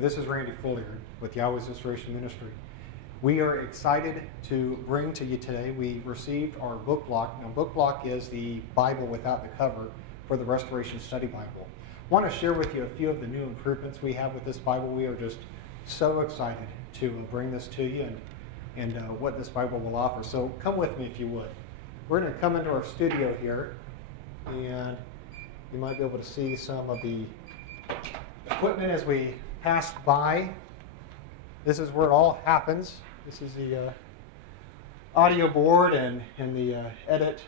This is Randy Folliard with Yahweh's Restoration Ministry. We are excited to bring to you today, we received our book block. Now, book block is the Bible without the cover for the Restoration Study Bible. I want to share with you a few of the new improvements we have with this Bible. We are just so excited to bring this to you and what this Bible will offer. So come with me if you would. We're going to come into our studio here, and you might be able to see some of the equipment as we pass by. This is where it all happens. This is the audio board and the edit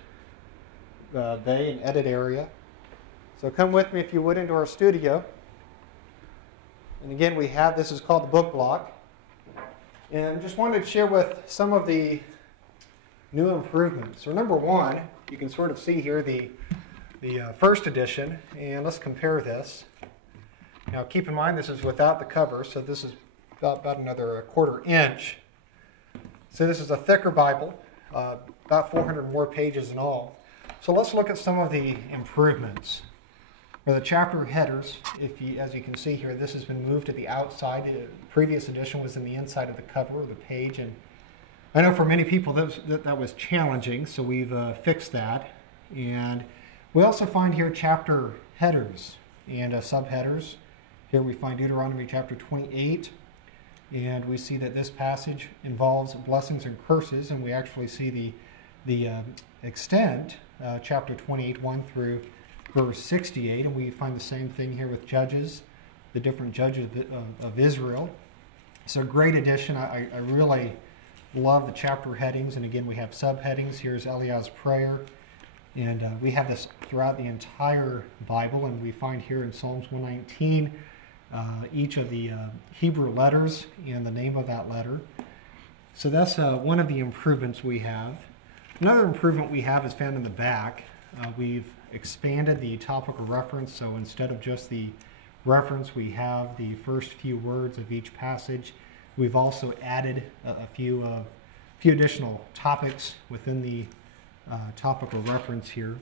bay and edit area. So come with me if you would into our studio. And again, we have, this is called the book block. And just wanted to share with some of the new improvements. So number one, you can sort of see here the first edition, and let's compare this. Now keep in mind this is without the cover, so this is about another quarter inch. So this is a thicker Bible, about 400 more pages in all. So let's look at some of the improvements. For the chapter headers, as you can see here, this has been moved to the outside. The previous edition was in the inside of the cover of the page, and I know for many people that was challenging, so we've fixed that. And we also find here chapter headers and subheaders. Here we find Deuteronomy chapter 28, and we see that this passage involves blessings and curses, and we actually see the extent, chapter 28, 1 through verse 68, and we find the same thing here with Judges, the different judges of Israel. So great addition. I really love the chapter headings, and again we have subheadings. Here's Eliah's prayer, and we have this throughout the entire Bible, and we find here in Psalms 119 each of the Hebrew letters and the name of that letter. So that's one of the improvements we have. Another improvement we have is found in the back. We've expanded the topical reference, so instead of just the reference, we have the first few words of each passage. We've also added a few additional topics within the topical reference here.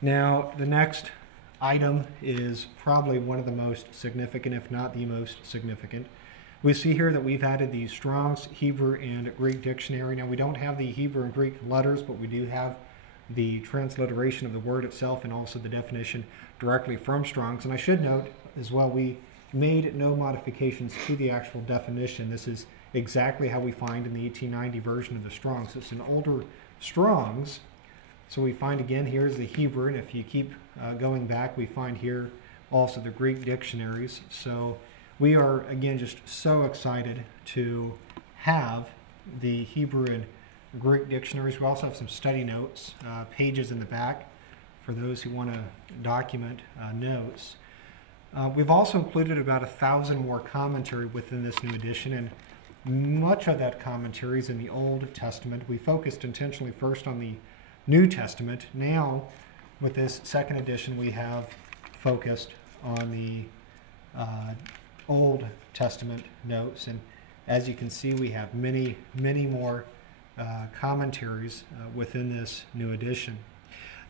Now, the next item is probably one of the most significant, if not the most significant. We see here that we've added the Strong's Hebrew and Greek dictionary. Now, we don't have the Hebrew and Greek letters, but we do have the transliteration of the word itself and also the definition directly from Strong's. And I should note as well, we made no modifications to the actual definition. This is exactly how we find in the 1890 version of the Strong's. It's an older Strong's. So we find again, here's the Hebrew, and if you keep going back, we find here also the Greek dictionaries. So we are, again, just so excited to have the Hebrew and Greek dictionaries. We also have some study notes, pages in the back for those who want to document notes. We've also included about 1,000 more commentary within this new edition, and much of that commentary is in the Old Testament. We focused intentionally first on the New Testament. Now, with this second edition, we have focused on the Old Testament notes, and as you can see, we have many more commentaries within this new edition.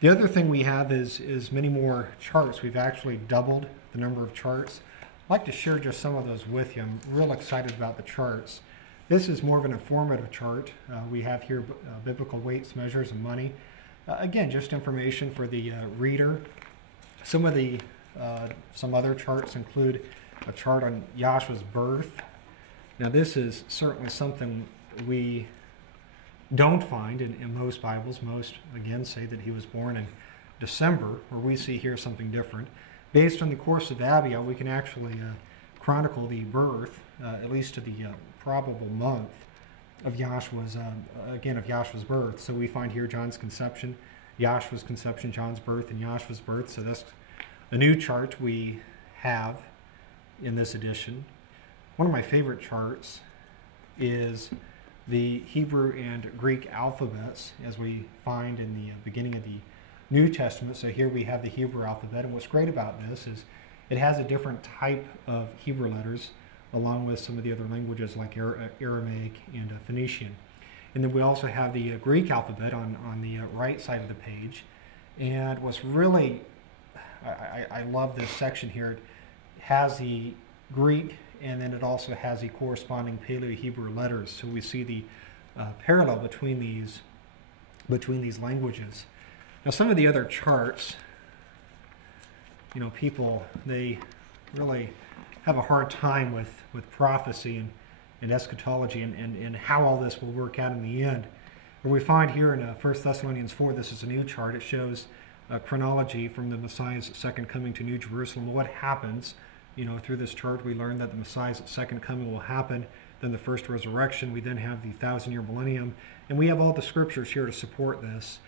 The other thing we have is many more charts. We've actually doubled the number of charts. I'd like to share just some of those with you. I'm real excited about the charts. This is more of an informative chart. We have here biblical weights, measures, and money. Again, just information for the reader. Some other charts include a chart on Yahshua's birth. Now, this is certainly something we don't find in most Bibles. Most, again, say that he was born in December, where we see here something different. Based on the course of Abia, we can actually chronicle the birth, at least to the probable month of Yahshua's birth. So we find here John's conception, Yahshua's conception, John's birth, and Yahshua's birth. So that's a new chart we have in this edition. One of my favorite charts is the Hebrew and Greek alphabets, as we find in the beginning of the New Testament. So here we have the Hebrew alphabet, and what's great about this is it has a different type of Hebrew letters along with some of the other languages like Aramaic and Phoenician. And then we also have the Greek alphabet on the right side of the page. And what's really, I love this section here, it has the Greek and then it also has the corresponding Paleo-Hebrew letters. So we see the parallel between these languages. Now, some of the other charts, people, they really have a hard time with prophecy and eschatology and how all this will work out in the end. But we find here in 1 Thessalonians 4, this is a new chart. It shows a chronology from the Messiah's second coming to New Jerusalem. What happens, through this chart, we learn that the Messiah's second coming will happen, then the first resurrection. We then have the 1,000-year millennium, and we have all the scriptures here to support this.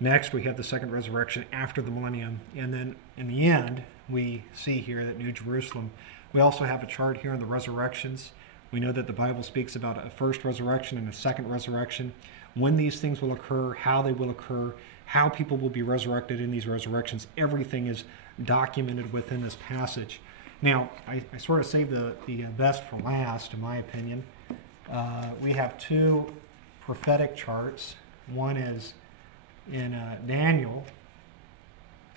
Next, we have the second resurrection after the millennium, and then in the end, we see here that New Jerusalem. We also have a chart here on the resurrections. We know that the Bible speaks about a first resurrection and a second resurrection, when these things will occur, how they will occur, how people will be resurrected in these resurrections. Everything is documented within this passage. Now, I sort of saved the best for last, in my opinion. We have two prophetic charts. One is in Daniel.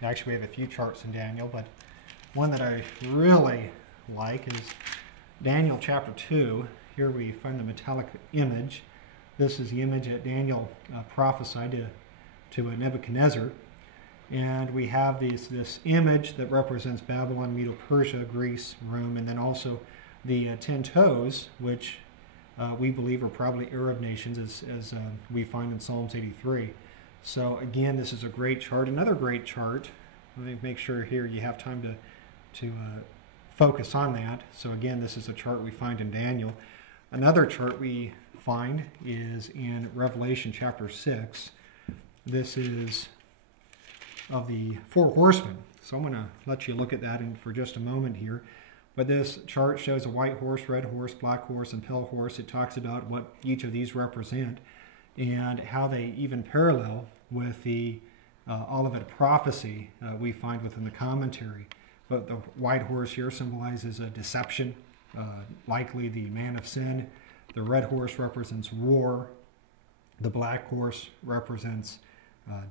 Actually, we have a few charts in Daniel, but one that I really like is Daniel chapter 2. Here we find the metallic image. This is the image that Daniel prophesied to Nebuchadnezzar. And we have this image that represents Babylon, Medo-Persia, Greece, Rome, and then also the 10 toes, which we believe are probably Arab nations, as we find in Psalms 83. So again, this is a great chart. Another great chart. Let me make sure here you have time to focus on that. So again, this is a chart we find in Daniel. Another chart we find is in Revelation chapter 6. This is of the four horsemen. So I'm going to let you look at that for just a moment here. But this chart shows a white horse, red horse, black horse, and pale horse. It talks about what each of these represent and how they even parallel with the Olivet prophecy we find within the commentary. But the white horse here symbolizes a deception, likely the man of sin. The red horse represents war. The black horse represents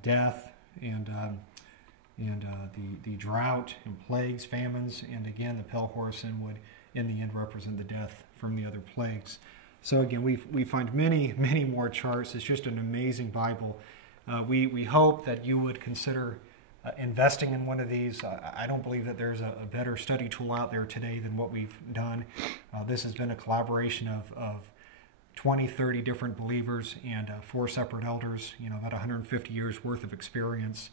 death and the drought and plagues, famines, and again the pale horse would in the end represent the death from the other plagues. So again, we find many more charts. It's just an amazing Bible. We hope that you would consider investing in one of these. I don't believe that there's a better study tool out there today than what we've done. This has been a collaboration of 20, 30 different believers and 4 separate elders, about 150 years worth of experience.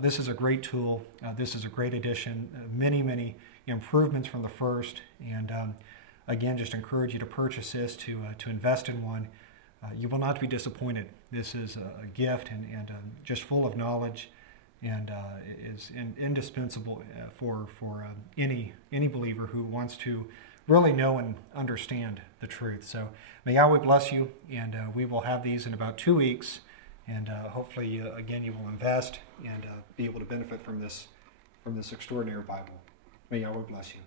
This is a great tool. This is a great addition. Many improvements from the first. And again, just encourage you to purchase this, to invest in one. You will not be disappointed. This is a gift and just full of knowledge and is indispensable for any believer who wants to really know and understand the truth. So may Yahweh bless you, and we will have these in about 2 weeks. And hopefully, again, you will invest and be able to benefit from this extraordinary Bible. May Yahweh bless you.